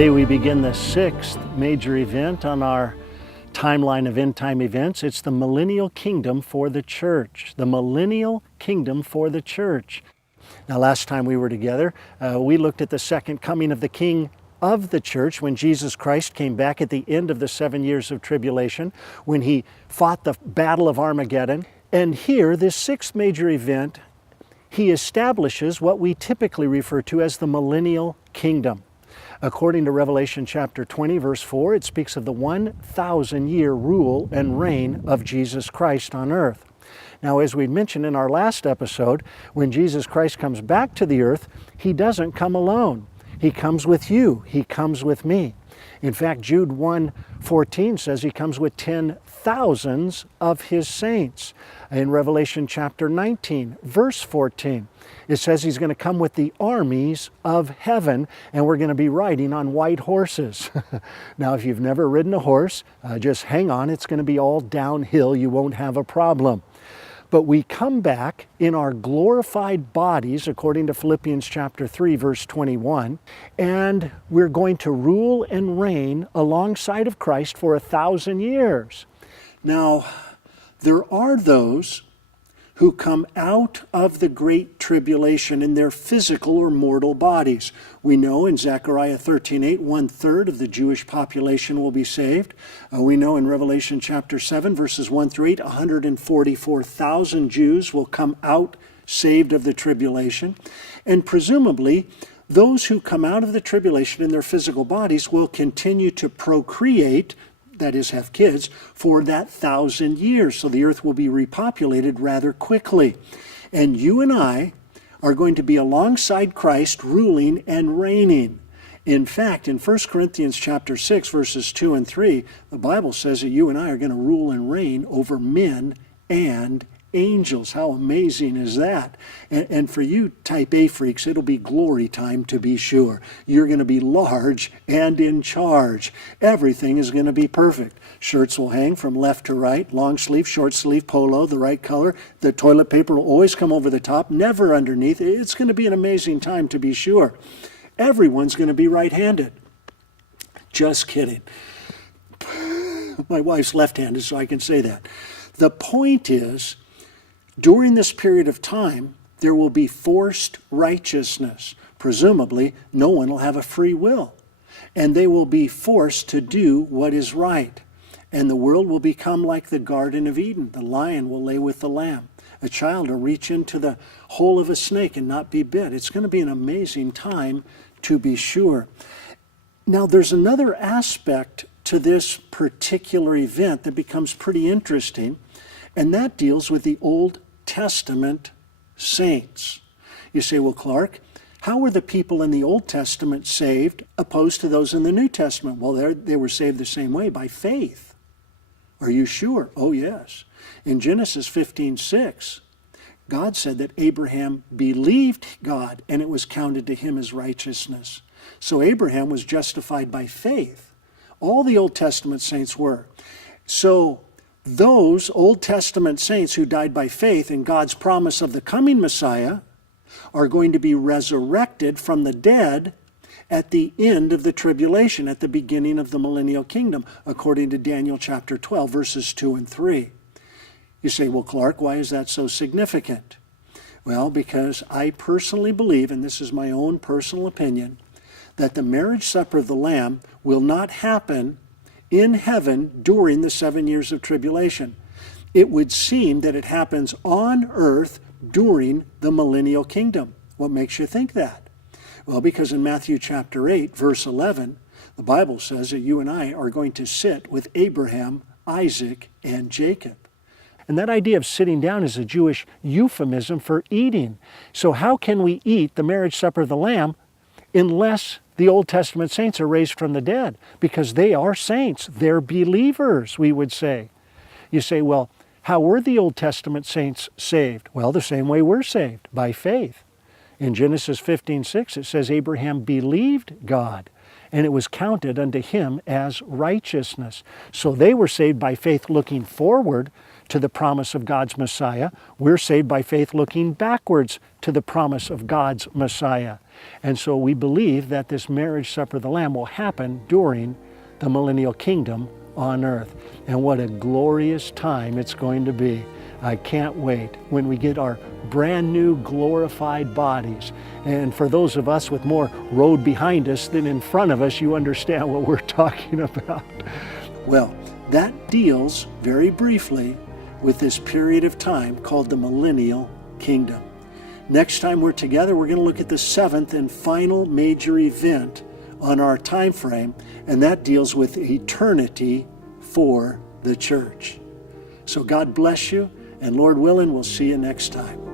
Today we begin the sixth major event on our timeline of end-time events. It's the Millennial Kingdom for the Church. The Millennial Kingdom for the Church. Now, last time we were together, we looked at the second coming of the King of the Church when Jesus Christ came back at the end of the 7 years of tribulation, when He fought the Battle of Armageddon. And here, this sixth major event, He establishes what we typically refer to as the Millennial Kingdom. According to Revelation chapter 20, verse 4, it speaks of the 1,000-year rule and reign of Jesus Christ on earth. Now, as we mentioned in our last episode, when Jesus Christ comes back to the earth, He doesn't come alone. He comes with you. He comes with me. In fact, Jude 1:14 says He comes with 10,000s of His saints. In Revelation chapter 19, verse 14, it says He's going to come with the armies of heaven, and we're going to be riding on white horses. Now, if you've never ridden a horse, just hang on. It's going to be all downhill. You won't have a problem. But we come back in our glorified bodies, according to Philippians chapter 3, verse 21, and we're going to rule and reign alongside of Christ for 1,000 years. Now, there are those who come out of the Great Tribulation in their physical or mortal bodies. We know in Zechariah 13:8, 1/3 of the Jewish population will be saved. We know in Revelation chapter 7, verses 1 through 8, 144,000 Jews will come out saved of the tribulation. And presumably, those who come out of the tribulation in their physical bodies will continue to procreate, that is, have kids, for that 1,000 years. So the earth will be repopulated rather quickly. And you and I are going to be alongside Christ, ruling and reigning. In fact, in 1 Corinthians chapter 6, verses 2 and 3, the Bible says that you and I are going to rule and reign over men and angels. How amazing is that? And for you type A freaks, it'll be glory time to be sure. You're going to be large and in charge. Everything is going to be perfect. Shirts will hang from left to right, long sleeve, short sleeve, polo, the right color. The toilet paper will always come over the top, never underneath. It's going to be an amazing time to be sure. Everyone's going to be right-handed. Just kidding. My wife's left-handed, so I can say that. The point is, during this period of time, there will be forced righteousness. Presumably, no one will have a free will. And they will be forced to do what is right. And the world will become like the Garden of Eden. The lion will lay with the lamb. A child will reach into the hole of a snake and not be bit. It's going to be an amazing time, to be sure. Now, there's another aspect to this particular event that becomes pretty interesting, and that deals with the Old Testament saints. You say, well, Clark, how were the people in the Old Testament saved opposed to those in the New Testament? Well, they were saved the same way, by faith. Are you sure? Oh, yes. In Genesis 15:6, God said that Abraham believed God, and it was counted to him as righteousness. So Abraham was justified by faith. All the Old Testament saints were. So those Old Testament saints who died by faith in God's promise of the coming Messiah are going to be resurrected from the dead at the end of the tribulation, at the beginning of the Millennial Kingdom, according to Daniel chapter 12, verses 2 and 3. You say, well, Clark, why is that so significant? Well, because I personally believe, and this is my own personal opinion, that the marriage supper of the Lamb will not happen in heaven during the 7 years of tribulation. It would seem that it happens on earth during the Millennial Kingdom. What makes you think that? Well, because in Matthew chapter 8, verse 11, the Bible says that you and I are going to sit with Abraham, Isaac, and Jacob. And that idea of sitting down is a Jewish euphemism for eating. So how can we eat the marriage supper of the Lamb unless the Old Testament saints are raised from the dead? Because they are saints. They're believers, we would say. You say, well, how were the Old Testament saints saved? Well, the same way we're saved, by faith. In Genesis 15:6, it says Abraham believed God, and it was counted unto him as righteousness. So they were saved by faith looking forward to the promise of God's Messiah. We're saved by faith looking backwards to the promise of God's Messiah. And so we believe that this marriage supper of the Lamb will happen during the millennial kingdom on earth. And what a glorious time it's going to be. I can't wait when we get our brand new glorified bodies. And for those of us with more road behind us than in front of us, you understand what we're talking about. Well, that deals very briefly with this period of time called the millennial kingdom. Next time we're together, we're going to look at the seventh and final major event on our time frame, and that deals with eternity for the church. So God bless you, and Lord willing, we'll see you next time.